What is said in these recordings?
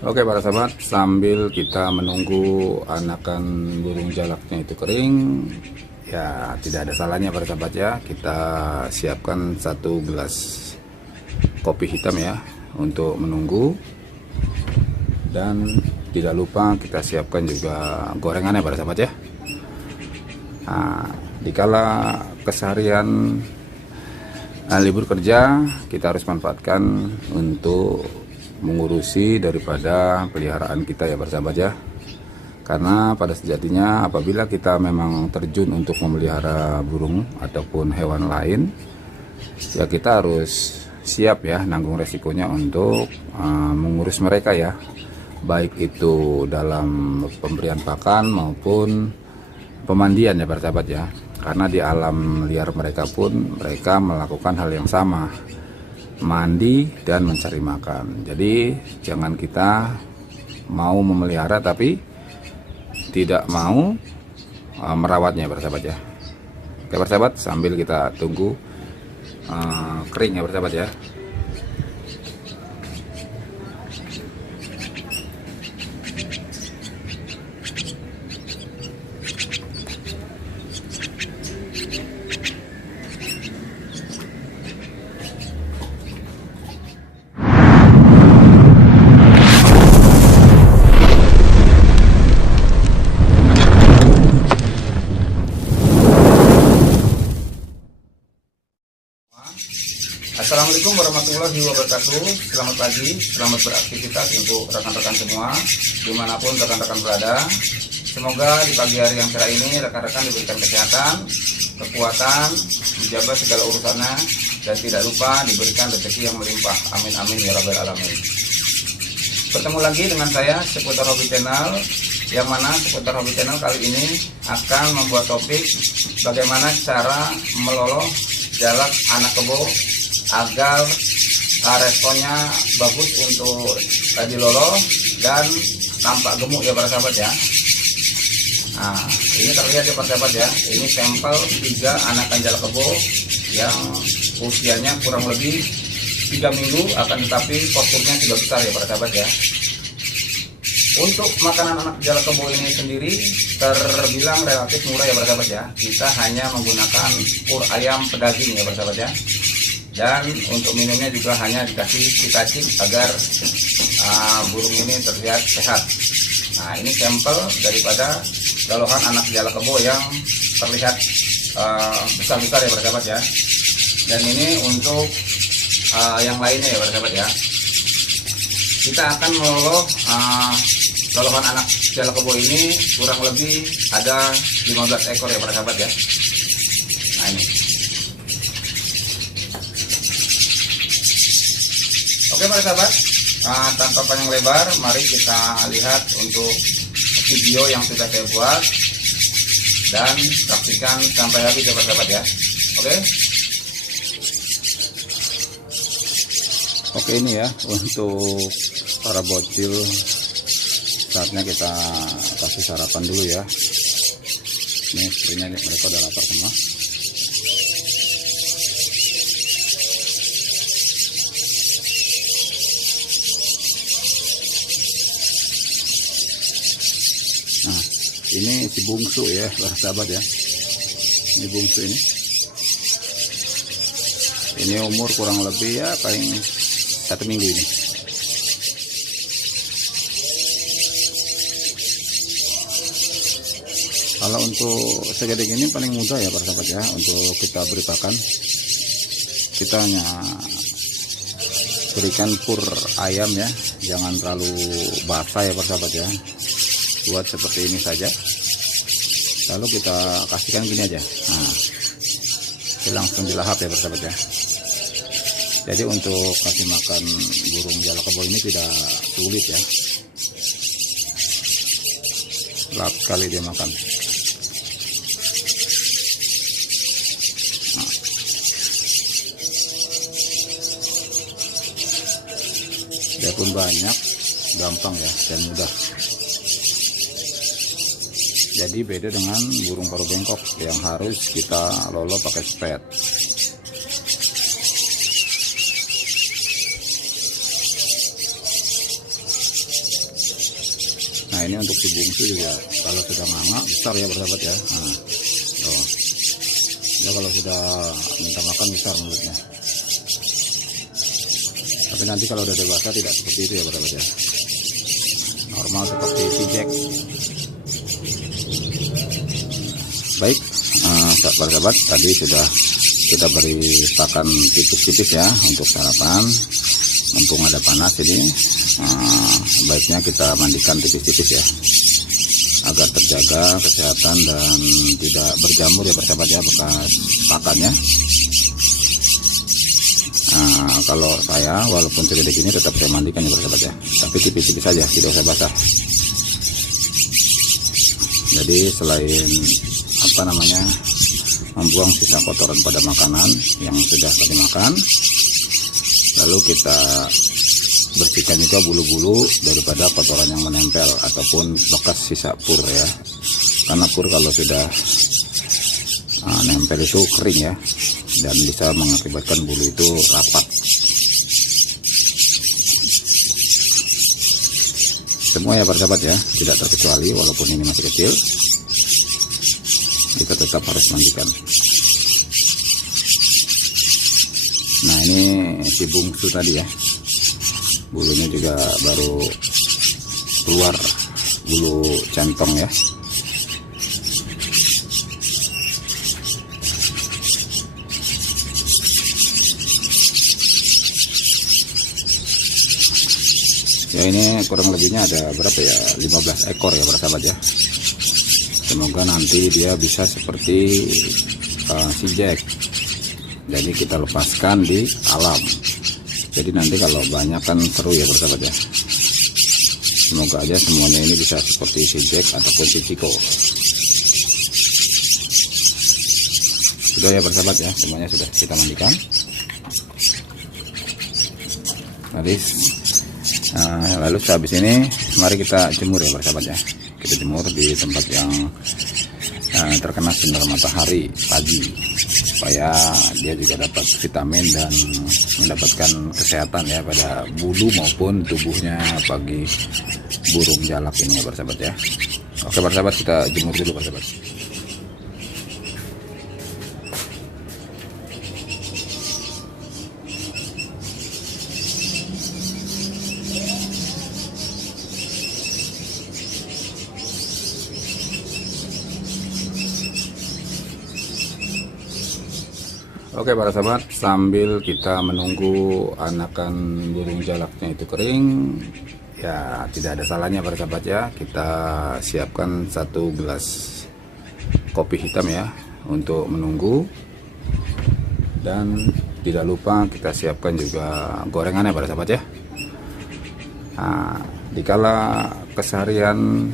Oke para sahabat, sambil kita menunggu anakan burung jalaknya itu kering, ya tidak ada salahnya para sahabat ya, kita siapkan 1 gelas kopi hitam ya untuk menunggu. Dan tidak lupa kita siapkan juga gorengannya para sahabat ya. Nah, dikala keseharian libur kerja, kita harus manfaatkan untuk mengurusi daripada peliharaan kita ya bersahabat ya. Karena pada sejatinya apabila kita memang terjun untuk memelihara burung ataupun hewan lain, ya kita harus siap ya nanggung resikonya untuk mengurus mereka ya, baik itu dalam pemberian pakan maupun pemandian ya bersahabat ya. Karena di alam liar mereka pun mereka melakukan hal yang sama, mandi dan mencari makan. Jadi jangan kita mau memelihara tapi tidak mau merawatnya bersahabat ya. Oke bersahabat, sambil kita tunggu kering ya bersahabat ya. Assalamualaikum warahmatullahi wabarakatuh. Selamat pagi, selamat beraktivitas untuk rekan-rekan semua dimanapun rekan-rekan berada. Semoga di pagi hari yang cerah ini rekan-rekan diberikan kesehatan, kekuatan, dijaga segala urusannya, dan tidak lupa diberikan rezeki yang melimpah. Amin amin ya rabbal alamin. Bertemu lagi dengan saya Seputar Hobi Channel, yang mana Seputar Hobi Channel kali ini akan membuat topik bagaimana cara meloloh jalak anak kebo agar responnya bagus untuk diloloh dan tampak gemuk ya para sahabat ya. Nah, ini terlihat ya para sahabat ya, ini sampel 3 anakan jalak kebo yang usianya kurang lebih 3 minggu, akan tetapi posturnya sudah besar ya para sahabat ya. Untuk makanan anak jalak kebo ini sendiri terbilang relatif murah ya para sahabat ya. Kita hanya menggunakan pur ayam pedaging ya para sahabat ya. Dan untuk minumnya juga hanya dikasih vitacin agar burung ini terlihat sehat. Nah, ini sampel daripada lolohan anak jalak kebo yang terlihat besar-besar ya para sahabat ya. Dan ini untuk yang lainnya ya para sahabat ya. Kita akan meloloh lolohan anak jalak kebo ini kurang lebih ada 15 ekor ya para sahabat ya. Nah ini. Oke para sahabat, tanpa panjang lebar, mari kita lihat untuk video yang sudah saya buat dan saksikan sampai habis ya para sahabat ya. Oke ini ya untuk para bocil, saatnya kita kasih sarapan dulu ya. Ini sepertinya mereka udah lapar semua. Nah, ini si bungsu ya, para sahabat ya. Ini bungsu ini. Ini umur kurang lebih ya paling 1 minggu ini. Kalau untuk segede gini paling mudah ya para sahabat ya untuk kita beri pakan. Kita hanya berikan pur ayam ya, jangan terlalu basah ya para sahabat ya. Buat seperti ini saja, lalu kita kasihkan gini aja. Nah, ini langsung dilahap ya para sahabat ya. Jadi untuk kasih makan burung jalak kebo ini tidak sulit ya, lahap sekali dia makan. Nah, dia pun banyak, gampang ya dan mudah. Jadi beda dengan burung paruh bengkok yang harus kita lolo pakai spet. Nah ini untuk si bungsu juga kalau sudah nganga besar ya persahabat ya. Nah, tuh. Ya kalau sudah minta makan besar mulutnya. Tapi nanti kalau udah dewasa tidak seperti itu ya persahabat ya. Normal seperti si Jack. Baik, persahabat tadi sudah kita beri pakan tipis-tipis ya untuk sarapan. Mumpung ada panas ini, baiknya kita mandikan tipis-tipis ya, agar terjaga kesehatan dan tidak berjamur ya persahabat ya bekas pakannya. Nah, kalau saya walaupun segede gini tetap saya mandikan ya persahabat ya, tapi tipis-tipis saja, tidak usah basah. Jadi selain membuang sisa kotoran pada makanan yang sudah tadi makan, lalu kita bersihkan juga bulu-bulu daripada kotoran yang menempel ataupun bekas sisa pur ya, karena pur kalau sudah nempel itu kering ya, dan bisa mengakibatkan bulu itu rapat. Semua ya persahabat ya, tidak terkecuali, walaupun ini masih kecil kita tetap harus mandikan. Nah ini si bungsu tadi ya, bulunya juga baru keluar bulu centong ya. Ya ini kurang lebihnya ada berapa ya, 15 ekor ya persahabat ya. Semoga nanti dia bisa seperti si Jack, jadi kita lepaskan di alam. Jadi nanti kalau banyak kan seru ya persahabat ya. Semoga aja semuanya ini bisa seperti si Jack ataupun si Chico. Sudah ya persahabat ya, semuanya sudah kita mandikan. Lalu sehabis ini mari kita jemur ya persahabat ya. Kita jemur di tempat yang terkena sinar matahari pagi, supaya dia juga dapat vitamin dan mendapatkan kesehatan ya pada bulu maupun tubuhnya bagi burung jalak ini ya persahabat ya. Oke persahabat, kita jemur dulu persahabat. Oke para sahabat, sambil kita menunggu anakan burung jalaknya itu kering, ya tidak ada salahnya para sahabat ya, kita siapkan 1 gelas kopi hitam ya untuk menunggu. Dan tidak lupa kita siapkan juga gorengannya para sahabat ya. Nah, dikala keseharian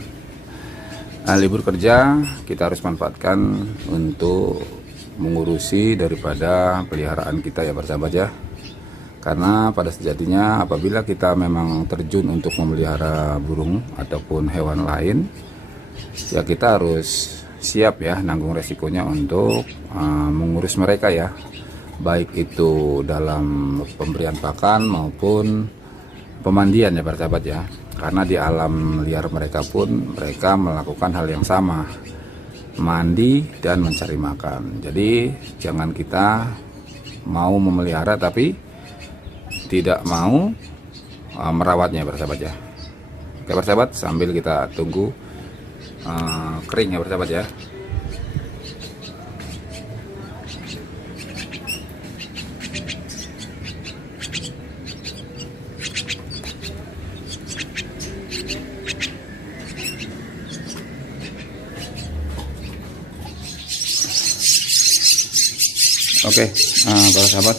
libur kerja, kita harus manfaatkan untuk mengurusi daripada peliharaan kita ya persahabat ya. Karena pada sejatinya apabila kita memang terjun untuk memelihara burung ataupun hewan lain, ya kita harus siap ya nanggung resikonya untuk mengurus mereka ya, baik itu dalam pemberian pakan maupun pemandian ya persahabat ya. Karena di alam liar mereka pun mereka melakukan hal yang sama, mandi dan mencari makan. Jadi jangan kita mau memelihara tapi tidak mau merawatnya persahabat ya. Oke persahabat, sambil kita tunggu kering ya persahabat ya. Oke, para sahabat,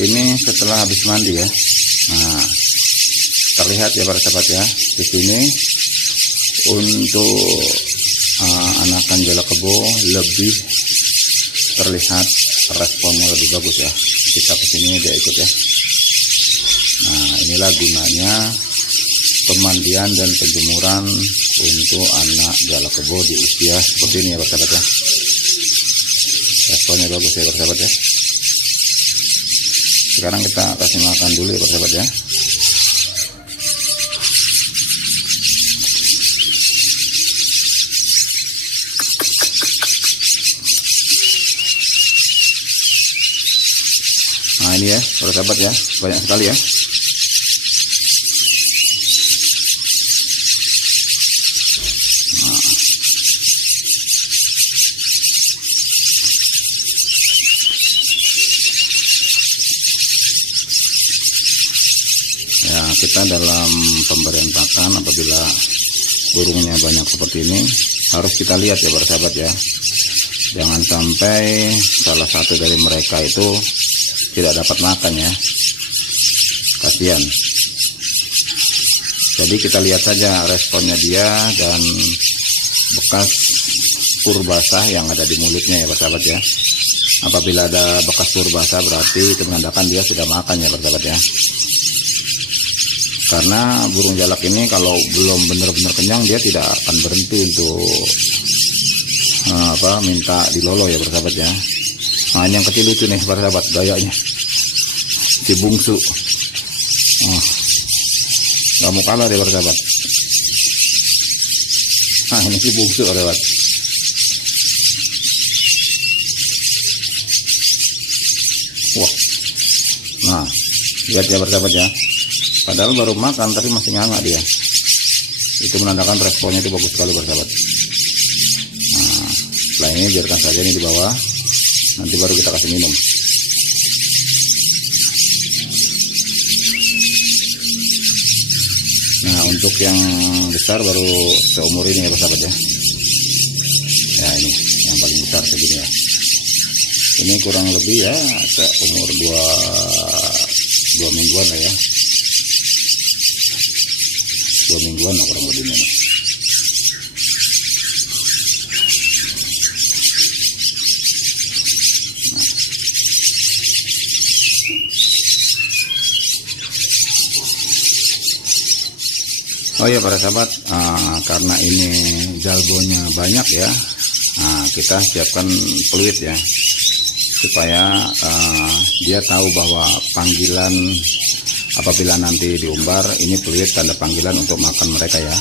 ini setelah habis mandi ya. Nah, terlihat ya para sahabat ya, di sini untuk anakan jalak kebo lebih terlihat responnya lebih bagus ya. Kita kesini dia ikut ya. Nah, inilah gunanya pemandian dan penjemuran untuk anak jalak kebo di usia seperti ini ya para sahabat ya. Responnya bagus ya persahabat ya. Sekarang kita kasih makan dulu ya persahabat ya. ini ya para sahabat ya, banyak sekali ya. Ya, kita dalam pemberian pakan apabila burungnya banyak seperti ini harus kita lihat ya para sahabat ya. Jangan sampai salah satu dari mereka itu tidak dapat makan ya. Kasihan. Jadi kita lihat saja responnya dia dan bekas pur basah yang ada di mulutnya ya para sahabat ya. Apabila ada bekas pur basah berarti itu menandakan dia sudah makan ya para sahabat ya. Karena burung jalak ini kalau belum benar-benar kenyang dia tidak akan berhenti untuk minta dilolo ya para sahabat ya. Nah, ini yang kecil lucu nih para sahabat gayanya, si bungsu. Gak mau kalah deh para sahabat. Nah, ini si bungsu para sahabat. Wah, nah lihat ya para sahabat ya. Padahal baru makan tapi masih nganga dia. Itu menandakan responnya itu bagus sekali bersahabat. Nah, setelah ini biarkan saja ini di bawah. Nanti baru kita kasih minum. Nah, untuk yang besar baru seumur ini ya bersahabat ya. Ya ini yang paling besar segini ya. Ini kurang lebih ya seumur 2 mingguan lah ya. 2 mingguan lah kurang lebihnya. Oh ya para sahabat, karena ini jalbonya banyak ya, kita siapkan peluit ya, supaya dia tahu bahwa panggilan apabila nanti diumbar ini peluit tanda panggilan untuk makan mereka ya.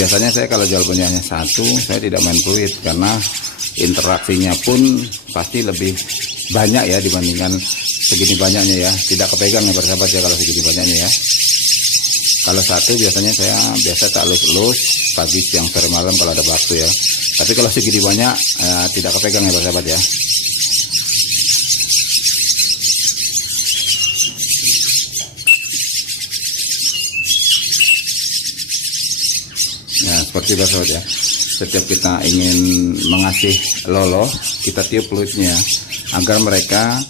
Biasanya saya kalau jalbonya hanya satu, saya tidak main peluit karena interaksinya pun pasti lebih banyak ya dibandingkan segini banyaknya ya. Tidak kepegang ya para sahabat ya kalau segini banyaknya ya. Kalau satu biasanya saya tak elus-elus pagi, siang, sore, malam kalau ada waktu ya. Tapi kalau segini banyak tidak kepegang ya para sahabat ya. Ya seperti itu sahabat ya. Setiap kita ingin mengasih lolo, kita tiup peluitnya agar mereka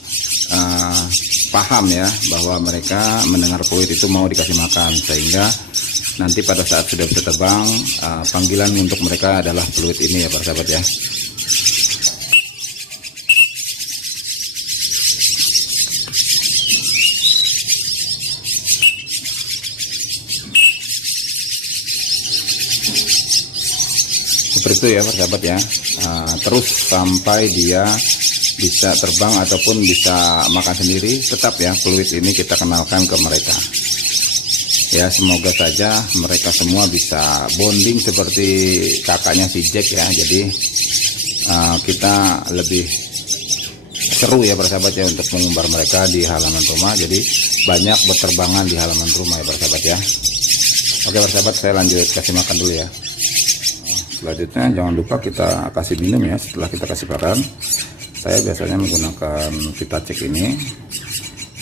paham ya bahwa mereka mendengar peluit itu mau dikasih makan, sehingga nanti pada saat sudah bisa terbang panggilan untuk mereka adalah peluit ini ya para sahabat ya. Seperti itu ya para sahabat ya. Terus sampai dia bisa terbang ataupun bisa makan sendiri, tetap ya peluit ini kita kenalkan ke mereka ya. Semoga saja mereka semua bisa bonding seperti kakaknya si Jack ya. Jadi kita lebih seru ya para sahabat ya untuk mengumbar mereka di halaman rumah. Jadi banyak berterbangan di halaman rumah ya para sahabat ya. Oke para sahabat, saya lanjut kasih makan dulu ya. Selanjutnya jangan lupa kita kasih minum ya setelah kita kasih makan. Saya biasanya menggunakan VitaCheck ini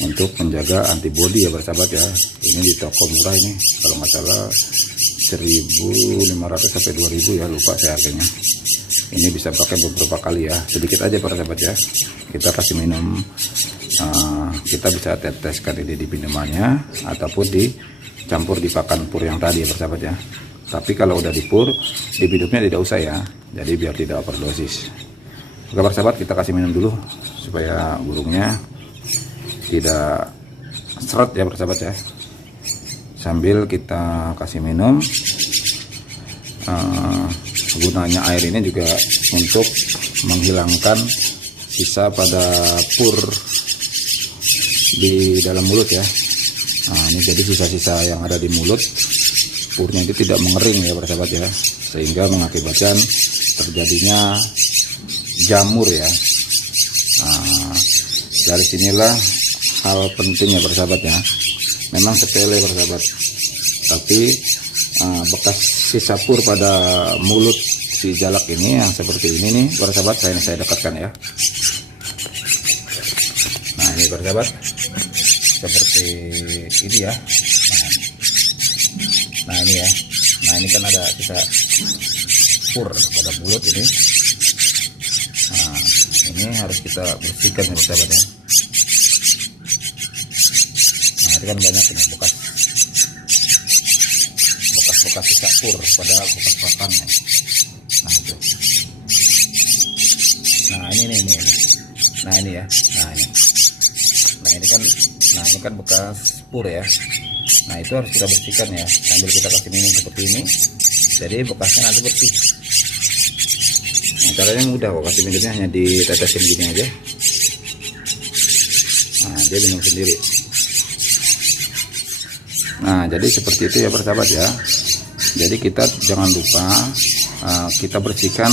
untuk menjaga antibodi ya para sahabat ya. Ini di toko murah ini, kalau nggak salah 1.500 sampai 2.000 ya, lupa saya harganya. Ini bisa pakai beberapa kali ya, sedikit aja para sahabat ya. Kita kasih minum, kita bisa teteskan ini di minumannya ataupun dicampur di pakan pur yang tadi ya para sahabat ya. Tapi kalau udah dipur, di minumnya tidak usah ya, jadi biar tidak overdosis. Oke para sahabat, kita kasih minum dulu supaya burungnya tidak seret ya para sahabat ya. Sambil kita kasih minum, gunanya air ini juga untuk menghilangkan sisa pada pur di dalam mulut ya. Nah ini jadi sisa-sisa yang ada di mulut, purnya itu tidak mengering ya para sahabat ya, sehingga mengakibatkan terjadinya jamur ya. Nah, dari sinilah hal penting ya persahabat ya. Memang sepele persahabat, tapi bekas sisa pur pada mulut si jalak ini yang seperti ini nih persahabat, saya dekatkan ya. Nah ini persahabat, seperti ini ya. Nah ini ya, nah ini kan ada sisa pur pada mulut ini. Nah ini harus kita bersihkan ya persahabat ya. Nah ini kan banyak ini bekas sisa pur pada bekas pakannya. Nah itu, nah ini. Nah ini ya, nah ini kan bekas pur ya. Nah itu harus kita bersihkan ya, sambil kita kasih minum seperti ini, jadi bekasnya nanti bersih. Nah caranya mudah kok, kasih minumnya hanya ditetesin gini aja. Nah dia minum sendiri. Nah jadi seperti itu ya persahabat ya. Jadi kita jangan lupa kita bersihkan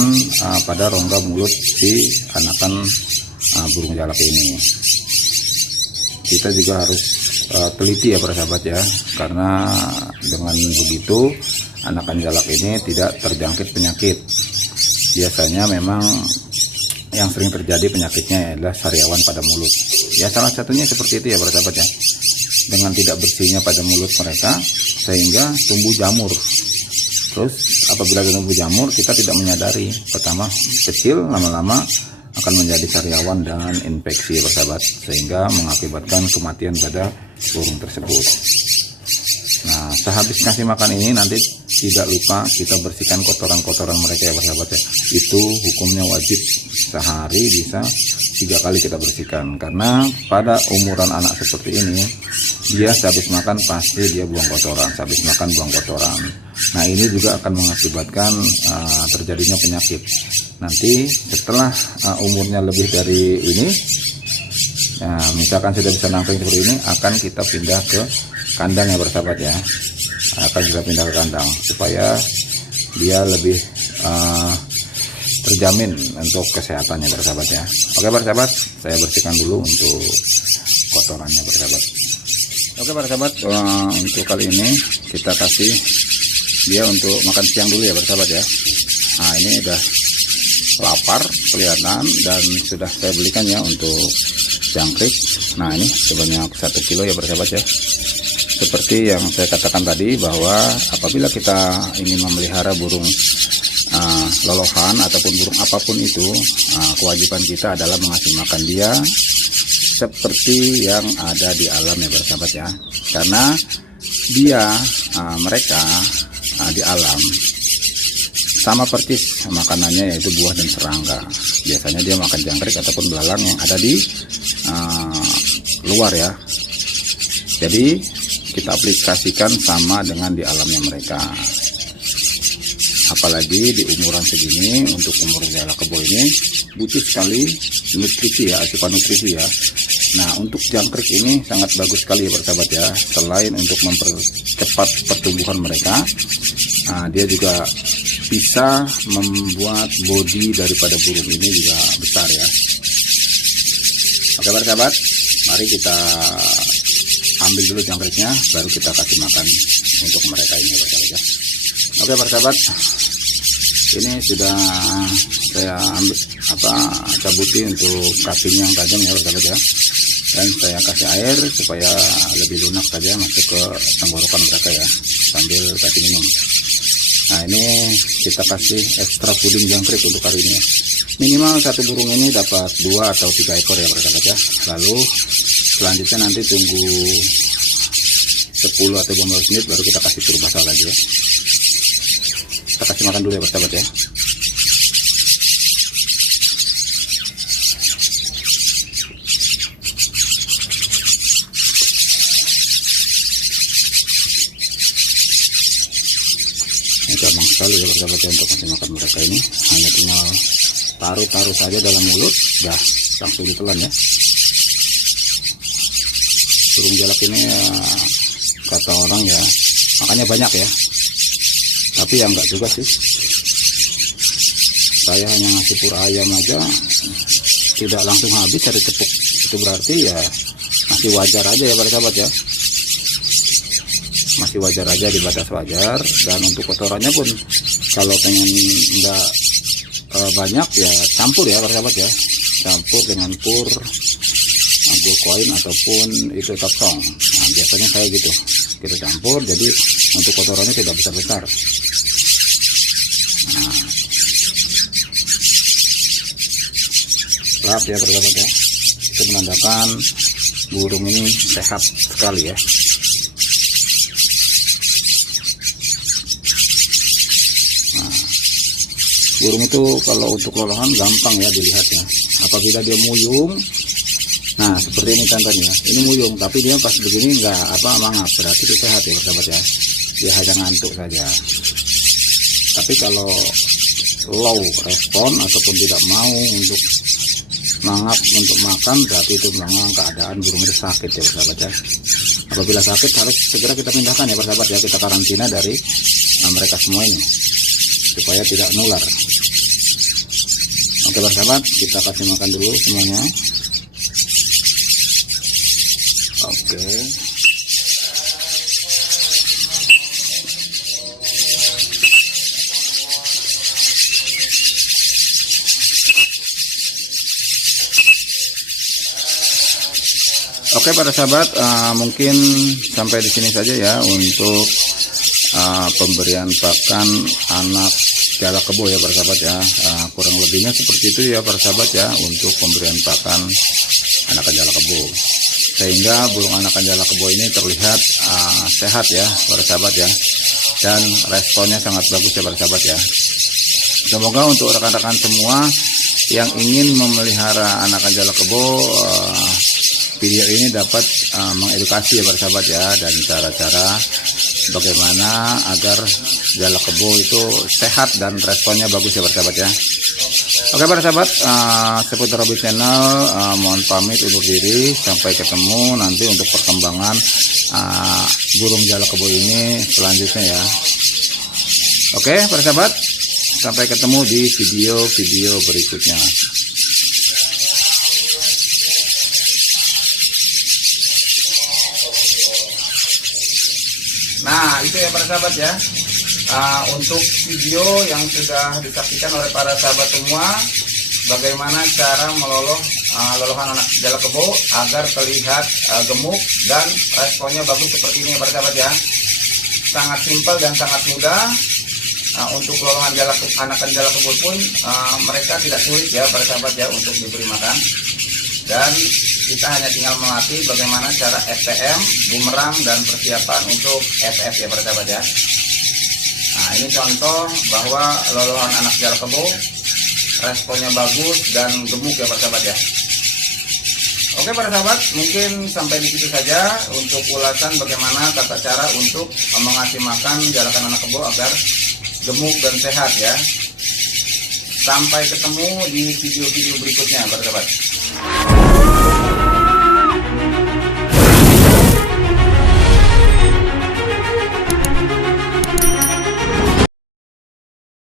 pada rongga mulut si anakan burung jalak ini. Kita juga harus teliti ya persahabat ya, karena dengan begitu anakan jalak ini tidak terjangkit penyakit. Biasanya memang yang sering terjadi penyakitnya adalah sariawan pada mulut ya, salah satunya seperti itu ya persahabat ya. Dengan tidak bersihnya pada mulut mereka sehingga tumbuh jamur. Terus apabila tumbuh jamur kita tidak menyadari, pertama kecil, lama-lama akan menjadi sariawan dan infeksi persahabat, sehingga mengakibatkan kematian pada burung tersebut. Nah sehabis kasih makan ini nanti tidak lupa kita bersihkan kotoran-kotoran mereka ya persahabat ya. Itu hukumnya wajib, sehari bisa 3 kali kita bersihkan, karena pada umuran anak seperti ini dia sehabis makan pasti dia buang kotoran, sehabis makan buang kotoran. Nah ini juga akan mengakibatkan terjadinya penyakit. Nanti setelah umurnya lebih dari ini, misalkan sudah bisa nangkring seperti ini, akan kita pindah ke kandang ya persahabat ya. Akan kita pindah ke kandang supaya dia lebih terjamin untuk kesehatannya persahabat ya. Oke persahabat, saya bersihkan dulu untuk kotorannya persahabat. Oke persahabat, untuk kali ini kita kasih dia untuk makan siang dulu ya persahabat ya. Nah ini udah lapar kelihatan, dan sudah saya belikan ya untuk jangkrik. Nah ini sebanyak 1 kilo ya persahabat ya. Seperti yang saya katakan tadi, bahwa apabila kita ingin memelihara burung lolohan ataupun burung apapun itu, kewajiban kita adalah mengasih makan dia seperti yang ada di alam ya persahabat ya. Karena dia mereka di alam sama persis makanannya, yaitu buah dan serangga. Biasanya dia makan jangkrik ataupun belalang yang ada di luar ya. Jadi kita aplikasikan sama dengan di alamnya mereka. Apalagi di umuran segini, untuk umur jalak kebo ini butuh sekali nutrisi ya, asupan nutrisi ya. Nah untuk jangkrik ini sangat bagus sekali ya persahabat ya. Selain untuk mempercepat pertumbuhan mereka, dia juga bisa membuat bodi daripada burung ini juga besar ya. Oke persahabat, mari kita ambil dulu jangkriknya, baru kita kasih makan untuk mereka ini persahabat ya. Oke persahabat, ini sudah saya ambil cabuti untuk cacing yang tajam ya persahabat ya, dan saya kasih air supaya lebih lunak saja masuk ke tenggorokan mereka ya, sambil kasih minum. Nah ini kita kasih ekstra puding jangkrik untuk hari ini ya. Minimal satu burung ini dapat 2 atau 3 ekor ya persahabat ya. Lalu selanjutnya nanti tunggu 10 atau 15 menit baru kita kasih suruh basah lagi ya. Kita kasih makan dulu ya persahabat ya. Ini gampang sekali ya persahabat ya untuk kasih makan mereka ini. Hanya tinggal taruh saja dalam mulut, dah langsung ditelan ya. Burung jalak ini ya, kata orang ya makannya banyak ya, tapi ya enggak juga sih. Saya hanya ngasih pur ayam aja tidak langsung habis dari tepuk, itu berarti ya masih masih wajar aja ya para sahabat ya, masih wajar aja, di batas wajar. Dan untuk kotorannya pun kalau pengen enggak banyak ya campur ya para sahabat ya, campur dengan pur gold coin ataupun itu topsong. Nah, biasanya saya gitu, kita campur, jadi untuk kotorannya tidak besar-besar. Nah, ya persahabat ya, itu menandakan burung ini sehat sekali ya. Nah, burung itu kalau untuk lolohan gampang ya dilihat ya, apabila dia muyung. Nah seperti ini contohnya, ini muyung tapi dia pas begini nggak mangap, berarti itu sehat ya persahabat ya, dia hanya ngantuk saja. Tapi kalau low respon ataupun tidak mau untuk mangap untuk makan, berarti itu memang keadaan burung itu sakit ya persahabat ya. Apabila sakit harus segera kita pindahkan ya persahabat ya, kita karantina dari mereka semua ini supaya tidak nular. Oke persahabat, kita kasih makan dulu semuanya. Oke. Oke para sahabat, mungkin sampai di sini saja ya untuk pemberian pakan anak jalak kebo ya para sahabat ya. Kurang lebihnya seperti itu ya para sahabat ya untuk pemberian pakan anakan jalak kebo, sehingga burung anakan jalak kebo ini terlihat sehat ya para sahabat ya, dan responnya sangat bagus ya para sahabat ya. Semoga untuk rekan-rekan semua yang ingin memelihara anakan jalak kebo, video ini dapat mengedukasi ya para sahabat ya, dan cara-cara bagaimana agar jalak kebo itu sehat dan responnya bagus ya para sahabat ya. Oke para sahabat, seputar Hobi Channel mohon pamit undur diri, sampai ketemu nanti untuk perkembangan burung jalak kebo ini selanjutnya ya. Oke para sahabat, sampai ketemu di video-video berikutnya. Nah itu ya para sahabat ya, untuk video yang sudah disaksikan oleh para sahabat semua, bagaimana cara meloloh lolohan anak jalak kebo agar terlihat gemuk dan responnya bagus seperti ini ya para sahabat ya. Sangat simpel dan sangat mudah. Untuk lolohan anakan jalak kebo pun mereka tidak sulit ya para sahabat ya untuk diberi makan, dan kita hanya tinggal melatih bagaimana cara STM, bumerang, dan persiapan untuk FF ya para sahabat ya. Nah ini contoh bahwa lolohan anak jalak kebo responnya bagus dan gemuk ya para sahabat ya. Oke para sahabat, mungkin sampai di situ saja untuk ulasan bagaimana tata cara untuk mengasih makan jalakan anak kebo agar gemuk dan sehat ya. Sampai ketemu di video-video berikutnya para sahabat.